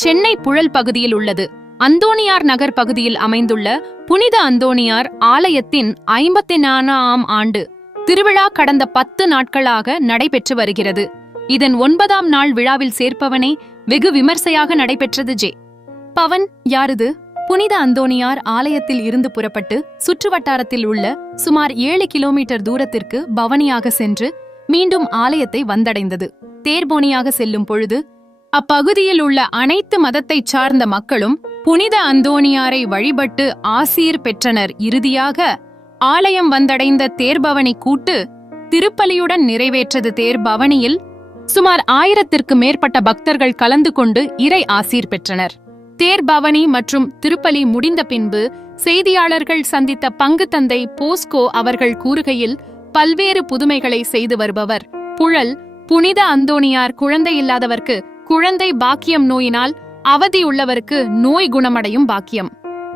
சென்னை புழல் பகுதியில் உள்ளது. அந்தோணியார் நகர் பகுதியில் அமைந்துள்ள புனித அந்தோணியார் ஆலயத்தின் 54ஆம் ஆண்டு திருவிழா கடந்த 10 நாட்களாக நடைபெற்று வருகிறது. இதன் 9ஆம் நாள் விழாவில் சேர்ப்பவனே வெகு விமர்சையாக நடைபெற்றது. பவன் யாருது? புனித அந்தோணியார் ஆலயத்தில் இருந்து புறப்பட்டு சுற்றுவட்டாரத்தில் உள்ள சுமார் 7 கிலோமீட்டர் தூரத்திற்கு பவனியாக சென்று மீண்டும் ஆலயத்தை வந்தடைந்தது. தேர்போனியாக செல்லும் பொழுது அப்பகுதியில் உள்ள அனைத்து மதத்தைச் சார்ந்த மக்களும் புனித அந்தோணியாரை வழிபட்டு ஆசீர் பெற்றனர். இறுதியாக ஆலயம் வந்தடைந்த தேர்பவனி கூட்டு திருப்பலியுடன் நிறைவேற்றது. தேர்பவனியில் சுமார் 1000த்திற்கு மேற்பட்ட பக்தர்கள் கலந்து கொண்டு இறை ஆசீர் பெற்றனர். தேர்பவனி மற்றும் திருப்பலி முடிந்த பின்பு செய்தியாளர்கள் சந்தித்த பங்கு தந்தை போஸ்கோ அவர்கள் கூறுகையில், பல்வேறு புதுமைகளை செய்து வருபவர் புழல் புனித அந்தோணியார். குழந்தை இல்லாதவர்க்கு குழந்தை பாக்கியம், நோயினால் அவதியுள்ளவருக்கு நோய் குணமடையும் பாக்கியம்,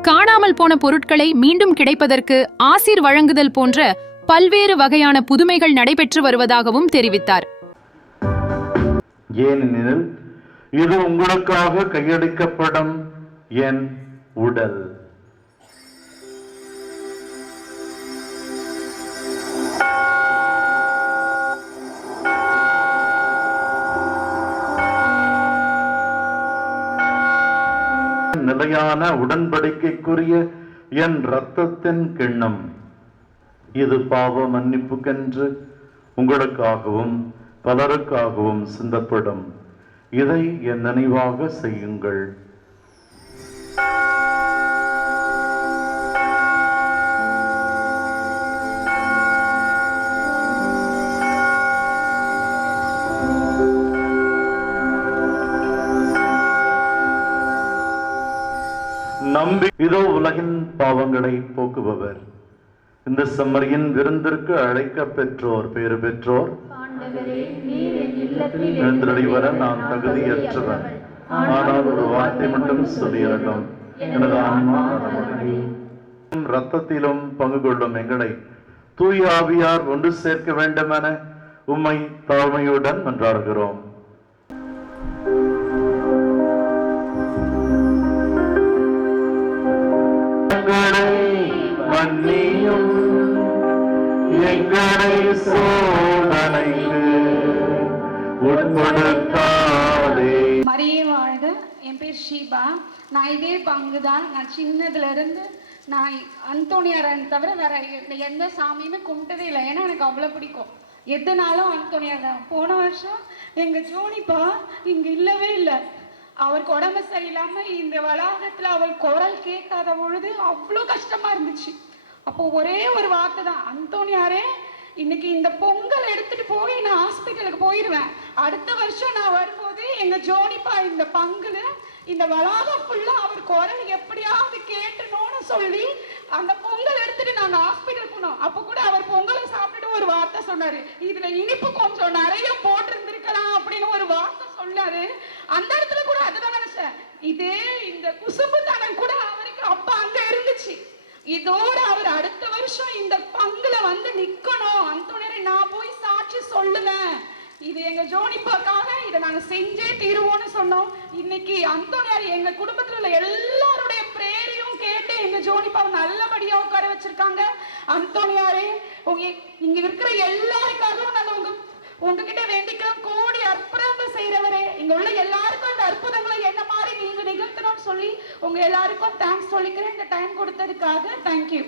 காணாமல் போன பொருட்களை மீண்டும் கிடைப்பதற்கு ஆசீர் வழங்குதல் போன்ற பல்வேறு வகையான புதுமைகள் நடைபெற்று வருவதாகவும் தெரிவித்தார். ஏனெனில் இது உங்களுக்காக கையளிக்கப்படும் என் உடல். நிலையான உடன்படிக்கைக்குரிய என் இரத்தத்தின் கிண்ணம். இது பாவ மன்னிப்புக்கென்று உங்களுக்காகவும் பலருக்காகவும் சிந்தப்படும். இதை என் நினைவாக செய்யுங்கள். நம்பி இதோ உலகின் பாவங்களை போக்குபவர். இந்த செம்மறியின் விருந்திற்கு அழைக்க பெற்றோர் பேறு பெற்றோர். எழுந்தருளி வர நான் தகுதியற்றவன், ஆனால் ஒரு வார்த்தை மட்டும் சொல்லியறட்டும், எனது ஆன்மா இரத்தத்திலும் பங்கு கொள்ளும் எங்களை தூய ஆவியார் ஒன்று சேர்க்க வேண்டும் என உம்மை தாழ்மையுடன் மன்றாடுகிறோம். மன்னியும் எங்களை சோதனைக்கு உட்படுத்தாதே. மரியே வாழ்க. என் பேர் ஷீபா. நான் இதே பங்குதான். நான் சின்னதுல இருந்து நான் அந்தோணியாரன் தவிர வேற எந்த சாமியுமே கும்பிட்டதே இல்லை. ஏன்னா எனக்கு அவ்வளோ பிடிக்கும். எதுனாலும் அந்தோணியார் தான். போன வருஷம் எங்க ஜோனிப்பா இங்க இல்லவே இல்லை. அவருக்கு உடம்பு சரியில்லாம இந்த வளாகத்துல அவள் குரல் கேட்காத பொழுது அவ்வளோ கஷ்டமா இருந்துச்சு. அப்போ ஒரே ஒரு வார்த்தை தான், அந்தோணியாரே இன்னைக்கு இந்த பொங்கல் எடுத்துட்டு போய் நான் ஹாஸ்பிட்டலுக்கு போயிடுவேன். அடுத்த வருஷம் நான் வரும்போது எங்க ஜோனிப்பா இந்த பங்குல இந்த வளாகம் ஃபுல்லா அவர் குரல் எப்படியாவது கேட்டணும்னு சொல்லி அந்த பொங்கல் எடுத்துட்டு நாங்க ஹாஸ்பிட்டல் போனோம். அப்ப கூட அவர் பொங்கலை சாப்பிட்டுட்டு ஒரு வார்த்தை சொன்னாரு, இதுல இனிப்பு கொஞ்சம் நிறைய போட்டிருந்திருக்கலாம் அப்படின்னு ஒரு வார்த்தை சொன்னாரு. அந்த இடத்துல கூட அதுதான் நினைச்சேன், இதே இந்த குசும்பு தனம் கூட அவருக்கு அப்ப அங்க இருந்துச்சு. இதோட அவர் அடுத்த வருஷம் இந்த பங்குல வந்து நிக்கணும், அந்தோணியாரை நான் போய் சாட்சி சொல்லுவேன், இது எங்க ஜோனிப்பாக்காக இதை நாங்க செஞ்சே தீருவோம்னு சொன்னோம். இன்னைக்கு அந்தோணியார் எங்க குடும்பத்துல உள்ள எல்லாருடைய பிரேயரையும் கேட்டு எங்க ஜோனிப்பாவை நல்லபடியா உட்கார வச்சிருக்காங்க. அந்தோணியாரே இங்க இருக்கிற எல்லாருக்காகவும் நாங்க உங்ககிட்ட வேண்டிக்கலாம். கோடி அற்புதங்கள் செய்யறவரே, இங்க உள்ள எல்லாருக்கும் அந்த அற்புதங்களை என்ன மாதிரி நீங்க நிகழ்த்தணும்னு சொல்லி உங்க எல்லாருக்கும் தேங்க்ஸ் சொல்லிக்கிறேன். இந்த டைம் கொடுத்ததுக்காக தேங்க்யூ.